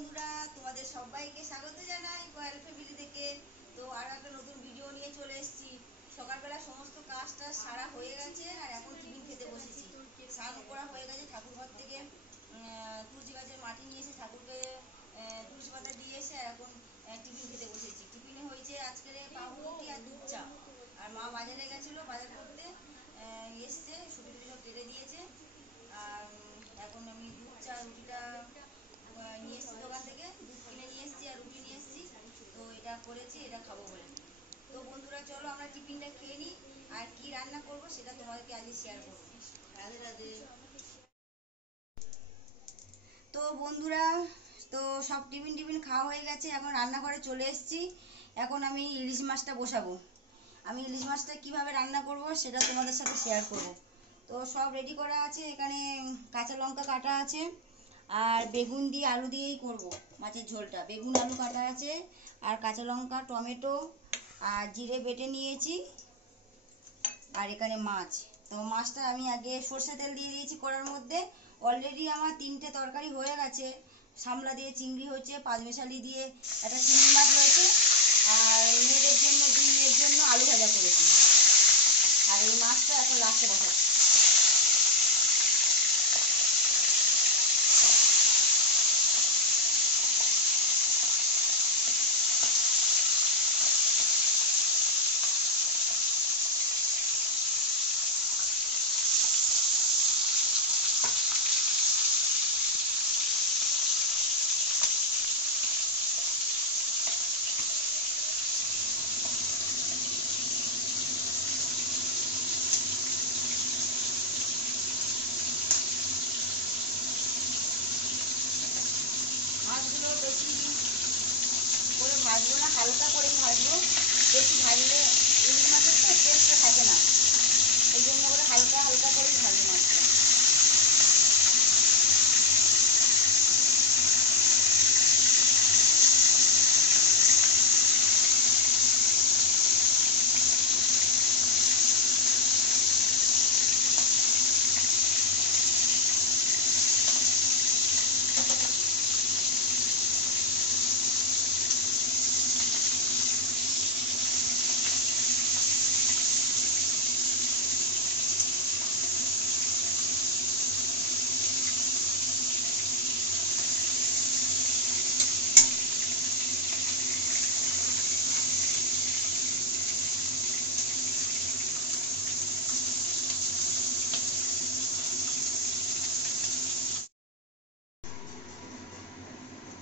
বন্ধুরা, তোমাদের সবাইকে স্বাগত জানাই কয়েল ফ্যামিলি থেকে। তো আরো একটা নতুন ভিডিও নিয়ে চলে এসেছি। সকালবেলা সমস্ত কাজটা সারা হয়ে গেছে আর এখন টিফিন খেতে বসেছি। স্নান করা হয়ে গেছে, ঠাকুরঘর থেকে তুলসী গাছের মাটি নিয়ে এসে ঠাকুরকে তুলসী পাতা দিয়ে এসে আর এখন টিফিন খেতে বসেছি। টিফিনে হয়েছে আজকের পাউরুটি আর দুধ চা। আর মা বাজারে গেছিলো, বাজার করতে এসছে, ছুটি টুটি সব কেটে দিয়েছে। আর এখন আমি দুধ চা রুটিটা নিয়ে এসেছি, দোকান থেকে দুধ কিনে নিয়ে এসেছি আর রুটি নিয়ে এসেছি। তো এটা করেছি, এটা খাবো বলে। তো বন্ধুরা চলো আমরা টিফিনটা খেয়ে নিই, আর কি রান্না করব সেটা তোমাদেরকে আজকে শেয়ার করবো। রাধে রাধে। তো বন্ধুরা, তো সব টিফিন খাওয়া হয়ে গেছে, এখন রান্নাঘরে চলে এসেছি। এখন আমি ইলিশ মাছটা বসাবো। আমি ইলিশ মাছটা কীভাবে রান্না করব সেটা তোমাদের সাথে শেয়ার করব। তো সব রেডি করা আছে, এখানে কাঁচা লঙ্কা কাটা আছে আর বেগুন দিয়ে আলু দিয়েই করব মাছের ঝোলটা। বেগুন আলু কাটা আছে আর কাঁচা লঙ্কা টমেটো আর জিরে বেটে নিয়েছি। আর এখানে মাছ, তো মাছটা আমি আগে সর্ষে তেল দিয়ে দিয়েছি কড়ার মধ্যে। অলরেডি আমার 3টে তরকারি হয়ে গেছে। শামলা দিয়ে চিংড়ি হচ্ছে, পাঁচমেশালি দিয়ে একটা চিংড়ি মাছ রয়েছে, আর মেয়েদের জন্য ডিমের জন্য আলু ভাজা করেছি। আর এই মাছটা এখন লাস্টে বসাচ্ছি। মাছগুলো বেশি করে ভাজবো না, হালকা করে ভাজবো। বেশি ভাজলে ইলিশ মাছের তো টেস্টটা থাকে না, এই জন্য করে হালকা হালকা করেই ভাজবো মাছটা।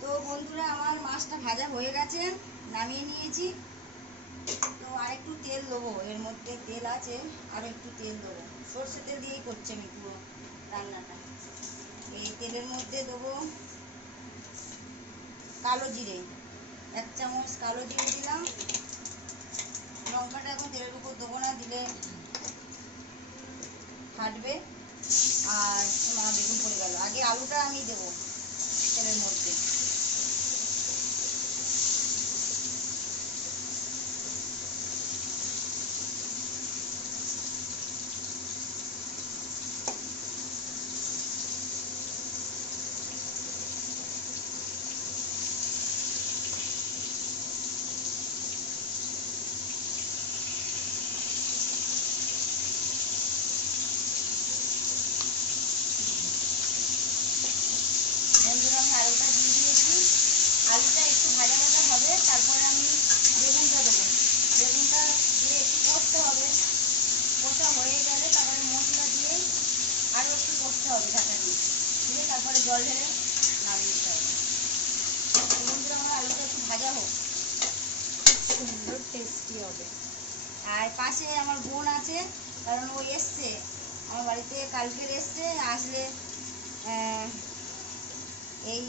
তো বন্ধুরা, আমার মাছটা ভাজা হয়ে গেছে, নামিয়ে নিয়েছি। তো আর একটু তেল দেবো, এর মধ্যে তেল আছে, আর একটু তেল দেবো। সর্ষে তেল দিয়েই করছি আমি পুরো রান্নাটা। এই তেলের মধ্যে দেবো কালো জিরে, 1 চামচ কালো জিরে দিলাম। লঙ্কাটা এখন তেলের উপর দেবো না, দিলে ফাটবে আর বেগুন পড়ে গেল। আগে আলুটা আমি দেবো তেলের মধ্যে। বন্ধুরা, আমি আলুটা দিয়ে দিয়েছি। আলুটা একটু ভাজা ভাজা হবে, তারপরে আমি বেগুনটা দেবো। বেগুনটা দিয়ে একটু কষতে হবে। কষা হয়ে গেলে তারপরে মশলা দিয়ে আরও একটু কষতে হবে, ঢাকা দিয়ে দিয়ে তারপরে জল ঢেলে নামিয়ে দিতে হবে। বন্ধুরা, আমার আলুটা একটু ভাজা হোক, সুন্দর টেস্টি হবে। আর পাশে আমার বোন আছে, কারণ ও এসছে আমার বাড়িতে, কালকের এসছে। আসলে এই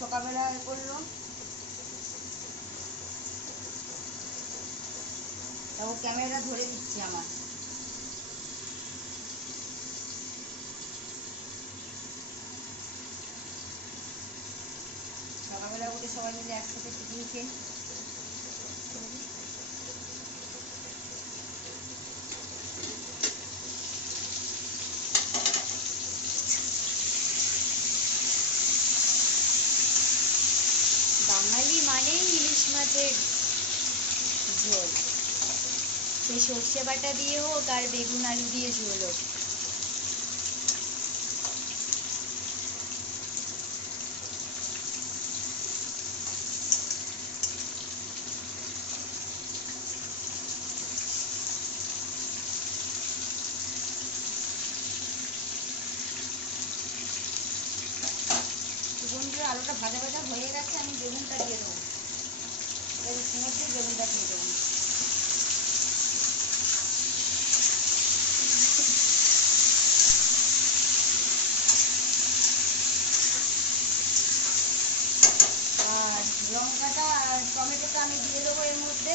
সকালবেলা করলো, তা ও ক্যামেরা ধরে দিচ্ছে আমার। সকালবেলা উঠে সবাই মিলে একসাথে টিফিন খেয়ে বাঙালি মানেই ইলিশ মাছের ঝোল, সেই সর্ষে বাটা দিয়ে হোক আর বেগুন আলু দিয়ে ঝোল হোক। বন্ধুরা আলুটা ভাজা ভাজা হয়ে গেছে, আমি বেগুনটা দিয়ে দেবো। এর মধ্যে বেগুনটা দিয়ে দেবো। আর লঙ্কাটা আর টমেটোটা আমি দিয়ে দেবো এর মধ্যে।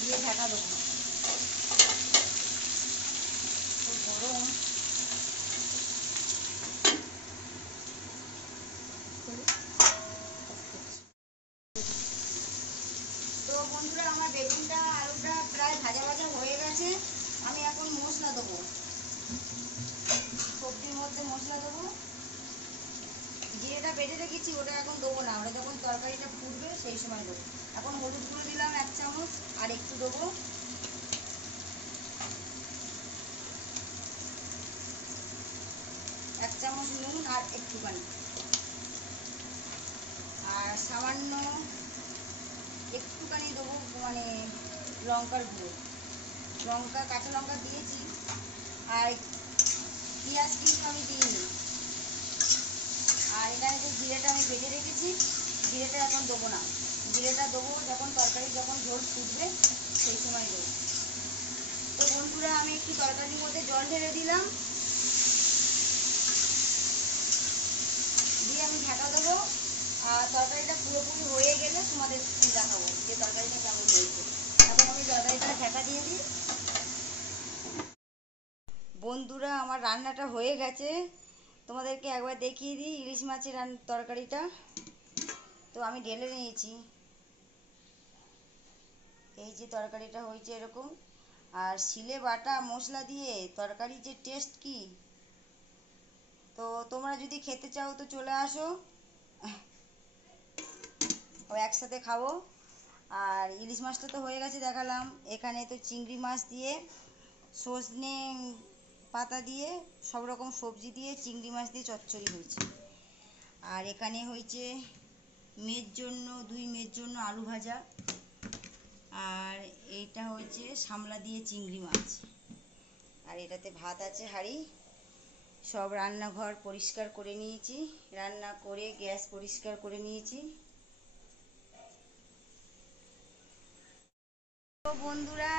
দিয়ে ঢাকা দেবো। খুব গরম। তো বন্ধুরা আমার বেগুনটা আলুটা প্রায় ভাজা ভাজা হয়ে গেছে। আমি এখন মশলা দেবো, সবজির মধ্যে মশলা দেবো। জিরেটা বেটে রেখেছি, ওটা এখন দেবো না, ওটা যখন তরকারিটা ফুটবে সেই সময় দেবো। এখন হলুদ গুঁড়ো দিলাম 1 চামচ, আর একটু দেবো। 1 চামচ নুন আর একটুখানি, আর সামান্য একটুখানি দেবো মানে লঙ্কার গুঁড়ো। কাঁচা লঙ্কা দিয়েছি, আর পেঁয়াজ কিন্তু আমি দিইনি। আর এখানে যে জিরেটা আমি বেটে রেখেছি, জিরেটা এখন দেবো না। জিরেটা দেবো যখন ঝোল ফুটবে সেই সময় দেবো। তো বন্ধুরা আমি একটু তরকারির মধ্যে জল ঢেলে দিলাম, দিয়ে আমি ঢাকা দেবো। আর তরকারিটা পুরোপুরি হয়ে গেলে তোমাদের দেখাবো যে তরকারিটা কেমন হয়েছে। এখন আমি তরকারিটা ঢাকা দিয়ে দিই। বন্ধুরা আমার রান্নাটা হয়ে গেছে, তোমাদেরকে একবার দেখিয়ে দিই ইলিশ মাছের তরকারিটা। তো আমি ঢেলে নিয়েছি, এই যে তরকারিটা হয়েছে এরকম। আর শিলে বাটা মশলা দিয়ে তরকারির যে টেস্ট কি! তো তোমরা যদি খেতে চাও তো চলে আসো, ও একসাথে খাবো। আর ইলিশ মাছটা তো হয়ে গেছে দেখালাম। এখানে তো চিংড়ি মাছ দিয়ে সজনে পাতা দিয়ে সব রকম সবজি দিয়ে চিংড়ি মাছ দিয়ে চচ্চড়ি হয়েছে। আর এখানে হয়েছে দুই মেয়ের জন্য আলু ভাজা। আর এইটা হচ্ছে শামলা দিয়ে চিংড়ি মাছ। আর এটাতে ভাত আছে হাঁড়ি। সব রান্নাঘর পরিষ্কার করে নিয়েছি, রান্না করে গ্যাস পরিষ্কার করে নিয়েছি। তো বন্ধুরা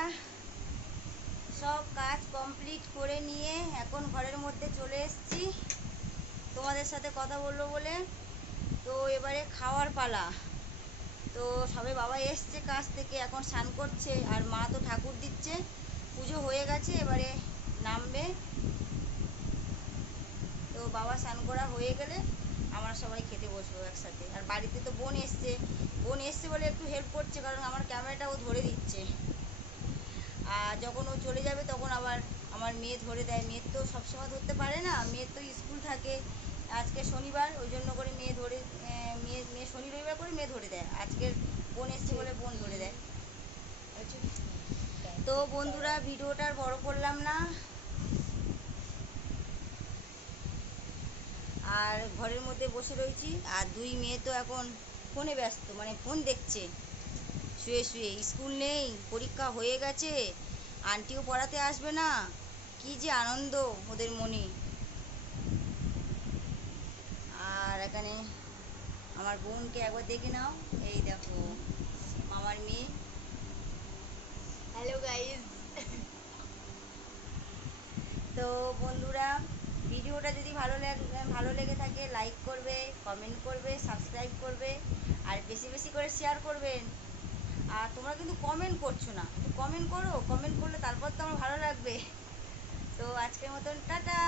সব কাজ কমপ্লিট করে নিয়ে এখন ঘরের মধ্যে চলে এসেছি তোমাদের সাথে কথা বলবো বলে। তো এবারে খাওয়ার পালা। তো সবে বাবা এসছে কাজ থেকে, এখন স্নান করছে, আর মা তো ঠাকুর দিচ্ছে। পুজো হয়ে গেছে, এবারে নামবে। তো বাবা স্নান করা হয়ে গেলে আমরা সবাই খেতে বসবো একসাথে। আর বাড়িতে তো বোন এসছে বলে একটু হেল্প করছে, কারণ আমার ক্যামেরাটা ও ধরে দিচ্ছে। আর যখন ও চলে যাবে তখন আবার আমার মেয়ে ধরে দেয়। মেয়ের তো সবসময় ধরতে পারে না, মেয়ের তো স্কুল থাকে। আজকে শনিবার, ওই জন্য করে মেয়ে শনি রবিবার করে মেয়ে ধরে দেয়। আজকের বোন এসছে বলে বোন ধরে দেয়। তো বন্ধুরা ভিডিওটা আর বড় করলাম না। আর ঘরের মধ্যে বসে রয়েছি, আর দুই মেয়ে তো এখন ফোনে ব্যস্ত, মানে ফোন দেখছে শুয়ে শুয়ে। স্কুল নেই, পরীক্ষা হয়ে গেছে, আন্টিও পড়াতে আসবে না। কি যে আনন্দ ওদের মনে। আর এখানে আমার বোনকে একবার দেখে নাও, এই দেখো আমার মেয়ে। Hello guys. তো বন্ধুরা ভিডিওটা যদি ভালো লেগে থাকে লাইক করবে, কমেন্ট করবে, সাবস্ক্রাইব করবে, আর বেশি বেশি করে শেয়ার করবেন। আর তোমরা কিন্তু কমেন্ট করছো না, কমেন্ট করো। কমেন্ট করলে তারপর তো আমার ভালো লাগবে। তো আজকের মতন টাটা।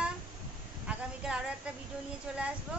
আগামীকাল আরও একটা ভিডিও নিয়ে চলে আসবো।